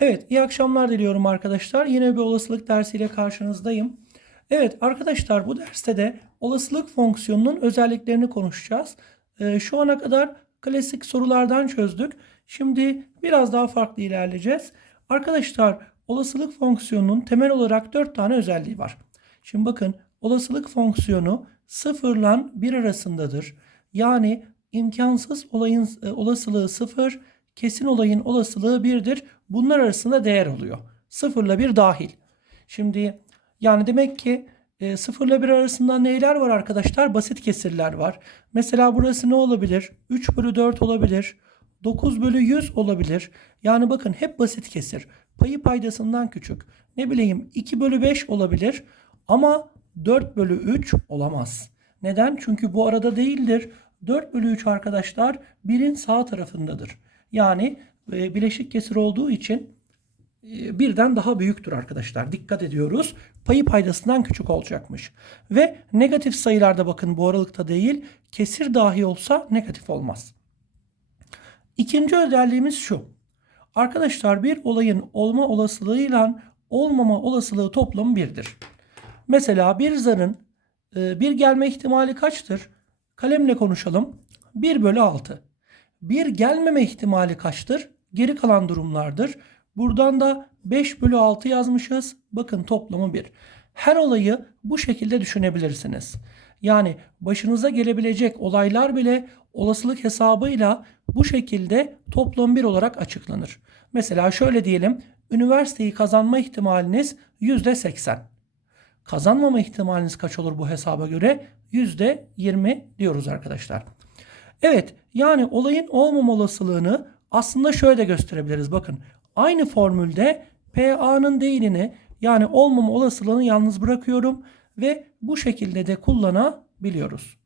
Evet, iyi akşamlar diliyorum arkadaşlar. Yine bir olasılık dersiyle karşınızdayım. Evet arkadaşlar bu derste de olasılık fonksiyonunun özelliklerini konuşacağız. Ee, şu ana kadar klasik sorulardan çözdük. Şimdi biraz daha farklı ilerleyeceğiz. Arkadaşlar olasılık fonksiyonunun temel olarak 4 tane özelliği var. Şimdi bakın olasılık fonksiyonu 0 ile 1 arasındadır. Yani imkansız olayın e, olasılığı 0, kesin olayın olasılığı 1'dir. Bunlar arasında değer oluyor. 0 ile 1 dahil. Şimdi yani demek ki e, 0 ile 1 arasında neyler var arkadaşlar? Basit kesirler var. Mesela burası ne olabilir? 3 bölü 4 olabilir. 9 bölü 100 olabilir. Yani bakın hep basit kesir. Payı paydasından küçük. Ne bileyim 2 bölü 5 olabilir. Ama 4 bölü 3 olamaz. Neden? Çünkü bu arada değildir. 4 bölü 3 arkadaşlar birin sağ tarafındadır. Yani e, bileşik kesir olduğu için e, birden daha büyüktür arkadaşlar. Dikkat ediyoruz. Payı paydasından küçük olacakmış. Ve negatif sayılarda bakın bu aralıkta değil kesir dahi olsa negatif olmaz. İkinci özelliğimiz şu. Arkadaşlar bir olayın olma olasılığıyla olmama olasılığı toplamı birdir. Mesela bir zarın e, bir gelme ihtimali kaçtır? Kalemle konuşalım. 1 bölü 6. Bir gelmeme ihtimali kaçtır? Geri kalan durumlardır. Buradan da 5 bölü 6 yazmışız. Bakın toplamı 1. Her olayı bu şekilde düşünebilirsiniz. Yani başınıza gelebilecek olaylar bile olasılık hesabıyla bu şekilde toplam 1 olarak açıklanır. Mesela şöyle diyelim. Üniversiteyi kazanma ihtimaliniz %80. Kazanmama ihtimaliniz kaç olur bu hesaba göre? %20 diyoruz arkadaşlar. Evet yani olayın olmama olasılığını aslında şöyle de gösterebiliriz. Bakın aynı formülde PA'nın değilini yani olmama olasılığını yalnız bırakıyorum ve bu şekilde de kullanabiliyoruz.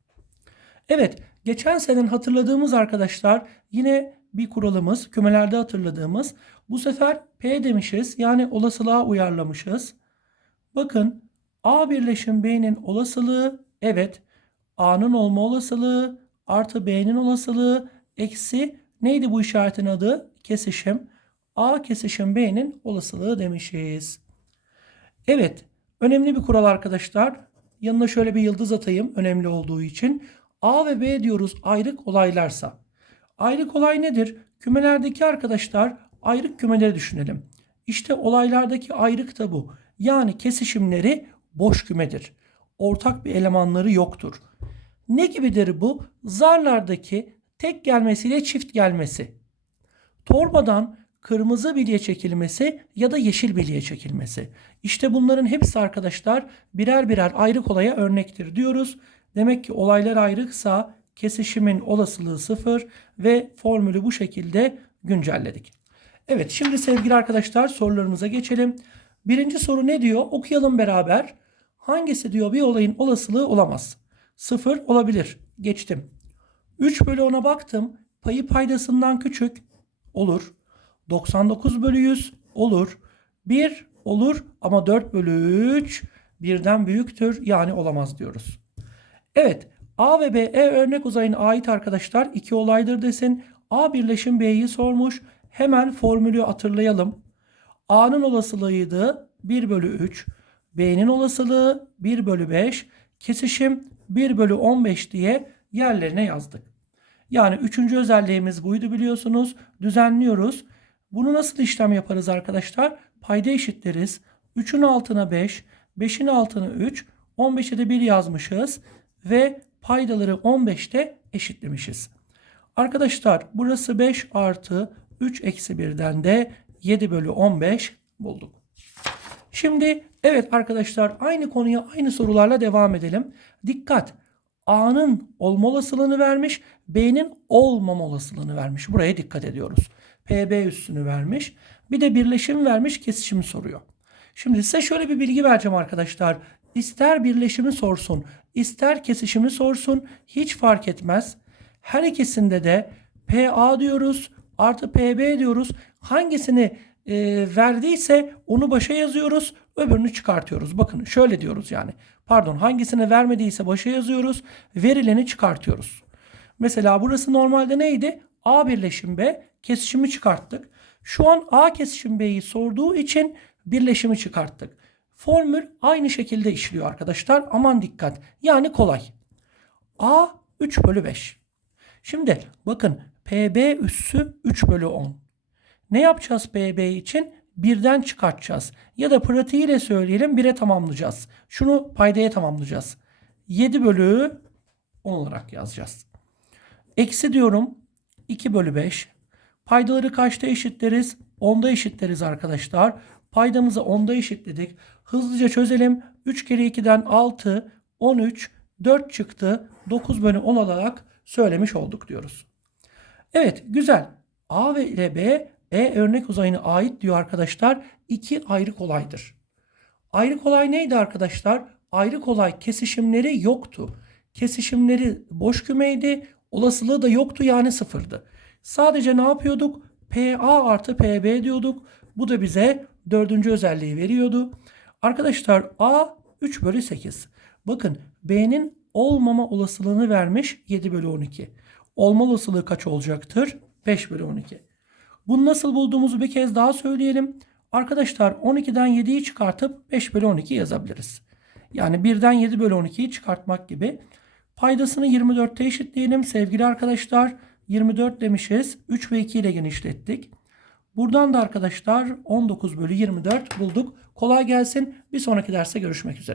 Evet geçen senenin hatırladığımız arkadaşlar yine bir kuralımız kümelerde hatırladığımız bu sefer P demişiz yani olasılığa uyarlamışız. Bakın A birleşim B'nin olasılığı evet A'nın olma olasılığı artı B'nin olasılığı eksi neydi bu işaretin adı? Kesişim. A kesişim B'nin olasılığı demişiz. Evet önemli bir kural arkadaşlar. Yanına şöyle bir yıldız atayım önemli olduğu için. A ve B diyoruz ayrık olaylarsa. Ayrık olay nedir? Kümelerdeki arkadaşlar ayrık kümeleri düşünelim. İşte olaylardaki ayrık da bu. Yani kesişimleri boş kümedir. Ortak bir elemanları yoktur. Ne gibidir bu? Zarlardaki tek gelmesiyle çift gelmesi. Torbadan kırmızı bilye çekilmesi ya da yeşil bilye çekilmesi. İşte bunların hepsi arkadaşlar birer birer ayrık olaya örnektir diyoruz. Demek ki olaylar ayrıksa kesişimin olasılığı sıfır ve formülü bu şekilde güncelledik. Evet şimdi sevgili arkadaşlar sorularımıza geçelim. Birinci soru ne diyor? Okuyalım beraber. Hangisi diyor bir olayın olasılığı olamaz? Sıfır olabilir. Geçtim. 3 bölü 10'a baktım. Payı paydasından küçük. Olur. 99 bölü 100 olur. 1 olur ama 4 bölü 3 birden büyüktür. Yani olamaz diyoruz. Evet. A ve B E örnek uzayına ait arkadaşlar iki olaydır desin. A birleşim B'yi sormuş. Hemen formülü hatırlayalım. A'nın olasılığıydı 1 bölü 3. B'nin olasılığı 1 bölü 5. Kesişim 1 bölü 15 diye yerlerine yazdık. Yani üçüncü özelliğimiz buydu biliyorsunuz. Düzenliyoruz. Bunu nasıl işlem yaparız arkadaşlar? Payda eşitleriz. 3'ün altına 5, 5'in altına 3, 15'e de 1 yazmışız. Ve paydaları 15'te eşitlemişiz. Arkadaşlar burası 5 artı 3 eksi 1'den de 7 bölü 15 bulduk. Şimdi evet arkadaşlar aynı konuya aynı sorularla devam edelim. Dikkat! A'nın olma olasılığını vermiş, B'nin olmama olasılığını vermiş. Buraya dikkat ediyoruz. PB üstünü vermiş. Bir de birleşim vermiş, kesişimi soruyor. Şimdi size şöyle bir bilgi vereceğim arkadaşlar. İster birleşimi sorsun, ister kesişimi sorsun hiç fark etmez. Her ikisinde de PA diyoruz artı PB diyoruz. Hangisini e, verdiyse onu başa yazıyoruz. Öbürünü çıkartıyoruz. Bakın şöyle diyoruz yani. Pardon hangisini vermediyse başa yazıyoruz. Verileni çıkartıyoruz. Mesela burası normalde neydi? A birleşim B kesişimi çıkarttık. Şu an A kesişim B'yi sorduğu için birleşimi çıkarttık. Formül aynı şekilde işliyor arkadaşlar. Aman dikkat. Yani kolay. A 3 bölü 5. Şimdi bakın PB üssü 3 bölü 10. Ne yapacağız PB için? Birden çıkartacağız. Ya da pratiğiyle söyleyelim 1'e tamamlayacağız. Şunu paydaya tamamlayacağız. 7 bölü 10 olarak yazacağız. Eksi diyorum 2 bölü 5. Paydaları kaçta eşitleriz? 10'da eşitleriz arkadaşlar. Paydamızı 10'da eşitledik. Hızlıca çözelim. 3 kere 2'den 6, 13, 4 çıktı. 9 bölü 10 olarak söylemiş olduk diyoruz. Evet güzel. A ve ile B E örnek uzayına ait diyor arkadaşlar. İki ayrı kolaydır. Ayrı kolay neydi arkadaşlar? Ayrı kolay kesişimleri yoktu. Kesişimleri boş kümeydi. Olasılığı da yoktu yani sıfırdı. Sadece ne yapıyorduk? PA artı PB diyorduk. Bu da bize dördüncü özelliği veriyordu. Arkadaşlar A 3 bölü 8. Bakın B'nin olmama olasılığını vermiş 7 bölü 12. Olma olasılığı kaç olacaktır? 5 bölü 12. Bunu nasıl bulduğumuzu bir kez daha söyleyelim. Arkadaşlar 12'den 7'yi çıkartıp 5 bölü 12 yazabiliriz. Yani 1'den 7 bölü 12'yi çıkartmak gibi. Paydasını 24'te eşitleyelim sevgili arkadaşlar. 24 demişiz. 3 ve 2 ile genişlettik. Buradan da arkadaşlar 19 bölü 24 bulduk. Kolay gelsin. Bir sonraki derste görüşmek üzere.